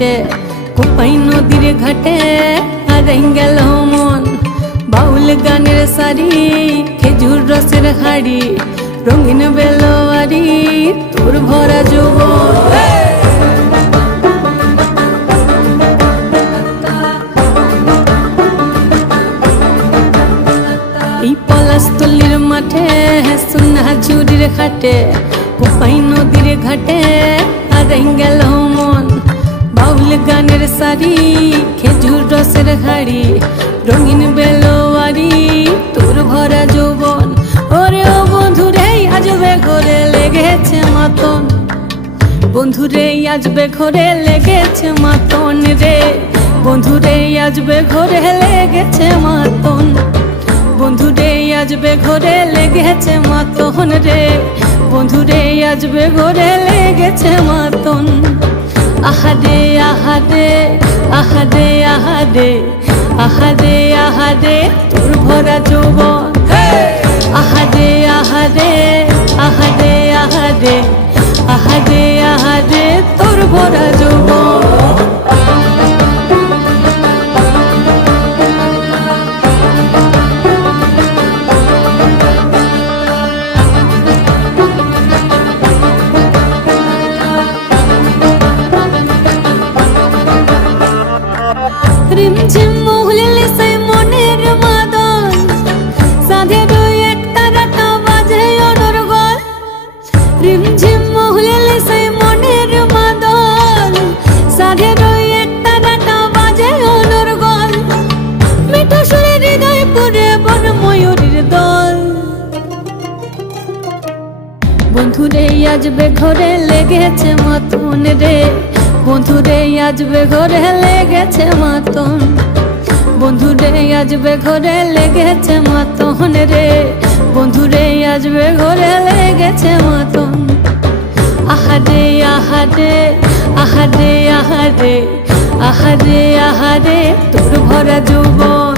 হাটে কোপাই নদীর ঘাটে হারাই গেল মন বাউল গানের সারি খেজুর রসের হাড়ি রঙিন বেলোয়ারি তোর ভরা যৌবন এই পলাশতলির মাঠে সোনা ঝুরির ঘাটে কোপাই নদীর ঘাটে হারাই গেল মন বাউল গানের সারি খেজুর রসের হাড়ি রঙিন বেলোয়ারি তোর ভরা যৌবন ওরে ও বন্ধুরে আজবে ঘরে লেগেছে মাতন বন্ধুরে আজবে ঘরে লেগেছে মাতন রে বন্ধুরে আজবে ঘরে লেগেছে মাতন বন্ধুরে আজবে ঘরে লেগেছে মাতন রে বন্ধুরে আজবে ঘরে লেগেছে মাতন আহারে আহারে আহারে আহারে আহারে আহারে তোর ভরা যৌবন আহারে আহারে আহারে আহারে আহারে আহারে তোর ভরা যৌবন রিমঝিম মহুলে সে মনের মাদন সাধের এক তারাটা বাজে অনর্গল রিমঝিম মহুলে সে মনের মাদন সাধের এক তারাটা বাজে অনর্গল মিঠা সুরে হৃদয় পুরে বন ময়ূরীর দল বন্ধুরে আজবে ঘরে লেগেছে মাতন রে বন্ধুরে আজবে ঘরে লেগেছে মাতন বন্ধুরে আজবে ঘরে লেগেছে মাতন রে বন্ধুরে আজবে ঘরে লেগেছে মাতন আহারে আহারে আহারে আহারে আহারে আহারে তোর ভরা যৌবন